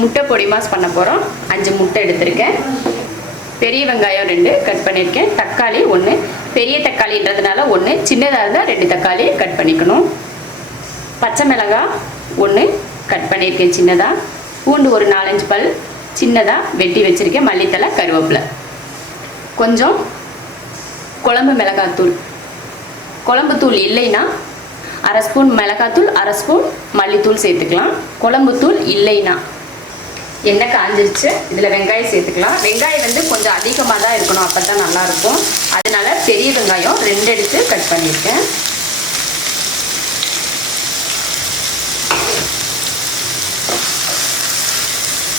முட்டை பொடி மாஸ் பண்ண போகிறோம். 5 முட்டை எடுத்திருக்கேன். பெரிய வெங்காயம் 2 கட் பண்ணியிருக்கேன். தக்காளி 1, பெரிய தக்காளின்றதுனால 1, சின்னதாக இருந்தால் 2 தக்காளி கட் பண்ணிக்கணும். பச்சை மிளகாய் 1 கட் பண்ணியிருக்கேன் சின்னதாக. பூண்டு ஒரு 4-5 பல் சின்னதாக வெட்டி வச்சுருக்கேன். மல்லித்தலை, கருவேப்பிலை, கொஞ்சம் குழம்பு மிளகாத்தூள். குழம்பு தூள் இல்லைன்னா 1/2 ஸ்பூன் மிளகாத்தூள், 1/2 ஸ்பூன் மல்லித்தூள் சேர்த்துக்கலாம். குழம்பு தூள் இல்லைன்னா. எண்ணெய் காஞ்சிருச்சு. இதில் வெங்காயம் சேர்த்துக்கலாம். வெங்காயம் வந்து கொஞ்சம் அதிகமாக தான் இருக்கணும், அப்போ தான் நல்லாயிருக்கும். அதனால பெரிய வெங்காயம் 2 எடுத்து கட் பண்ணியிருக்கேன்.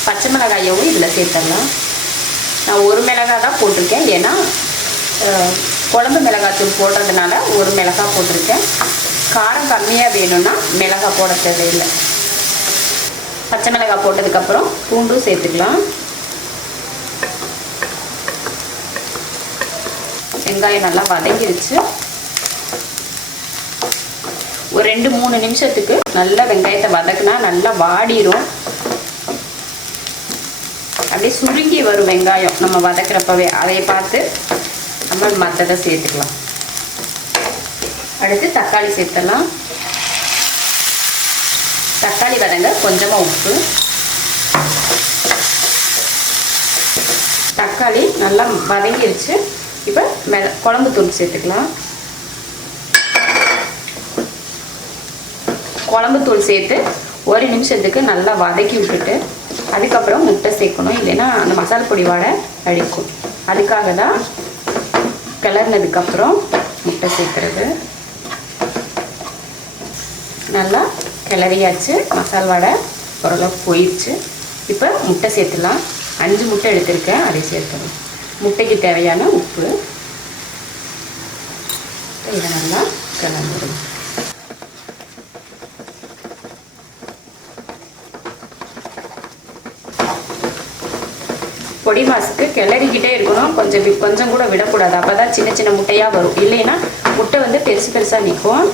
பச்சை மிளகாயும் இதில் சேர்த்துடலாம். நான் 1 மிளகாய் தான் போட்டிருக்கேன், ஏன்னா குழம்பு மிளகாத்தூள் போடுறதுனால 1 மிளகாய் போட்டிருக்கேன். காரம் கம்மியாக வேணும்னா மிளகாய் போட தேவையில்லை. பச்சை மிளகாய் போட்டதுக்கப்புறம் பூண்டும் சேர்த்துக்கலாம். வெங்காயம் நல்லா வதங்கிருச்சு. ஒரு 2-3 நிமிஷத்துக்கு நல்லா வெங்காயத்தை வதக்குனா நல்லா வாடிடும். அப்படியே சுருங்கி வரும் வெங்காயம் நம்ம வதக்குறப்பவே. அதை பார்த்து நம்ம மற்றதை சேர்த்துக்கலாம். அடுத்து தக்காளி சேர்த்துடலாம். தக்காளி வதங்க கொஞ்சமாக உப்பு. தக்காளி நல்லா வதங்கிருச்சு. இப்போ குழம்பு தூள் சேர்த்துக்கலாம். குழம்பு தூள் சேர்த்து 1 நிமிஷத்துக்கு நல்லா வதக்கி விட்டுட்டு அதுக்கப்புறம் முட்டை சேர்க்கணும், இல்லைன்னா அந்த மசாலா பொடி வாடை அடிக்கும். அதுக்காக தான் கிளறினதுக்கப்புறம் முட்டை சேர்க்குறது. நல்லா கிளறியாச்சு. மசாலா வாடை ஓரளவு போயிடுச்சு. இப்போ முட்டை சேர்த்துலாம். 5 முட்டை எடுத்திருக்கேன், அதை சேர்த்துணும். முட்டைக்கு தேவையான உப்பு. இதை நல்லா கிளம்பிடும். பொடி மாசுக்கு கிளறிக்கிட்டே இருக்கணும். கொஞ்சம் கூட விடக்கூடாது. அப்போ தான் சின்ன சின்ன முட்டையாக வரும். இல்லைன்னா முட்டை வந்து பெருசு பெருசாக நிற்கும்.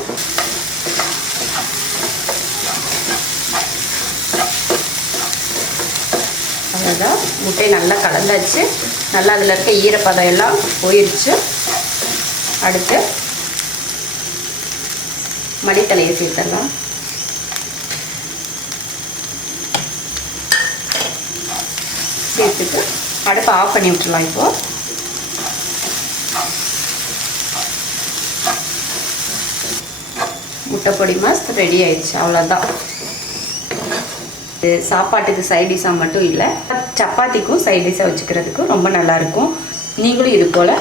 அவ்வளோதான். முட்டை நல்லா கலந்தாச்சு. நல்லா அதில் இருக்க ஈரப்பதம் எல்லாம் போயிடுச்சு. அடுத்து மல்லித்தலையை சேர்த்துடலாம். சேர்த்துட்டு அடுப்பை ஆஃப் பண்ணி விட்டுடலாம். இப்போது முட்டை பொடி மாஸ் ரெடி ஆயிடுச்சு. அவ்வளோதான். சாப்பாட்டுக்கு சைடிஷாக மட்டும் இல்லை, சப்பாத்திக்கும் சைடிஷாக வச்சுக்கிறதுக்கும் ரொம்ப நல்லாயிருக்கும். நீங்களும் இது போல்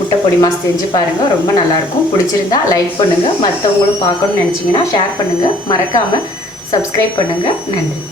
முட்டை பொடி மாஸ் செஞ்சு பாருங்கள், ரொம்ப நல்லாயிருக்கும். பிடிச்சிருந்தா லைக் பண்ணுங்கள். மற்றவங்களும் பார்க்கணும்னு நினச்சிங்கன்னா ஷேர் பண்ணுங்கள். மறக்காமல் சப்ஸ்கிரைப் பண்ணுங்கள். நன்றி.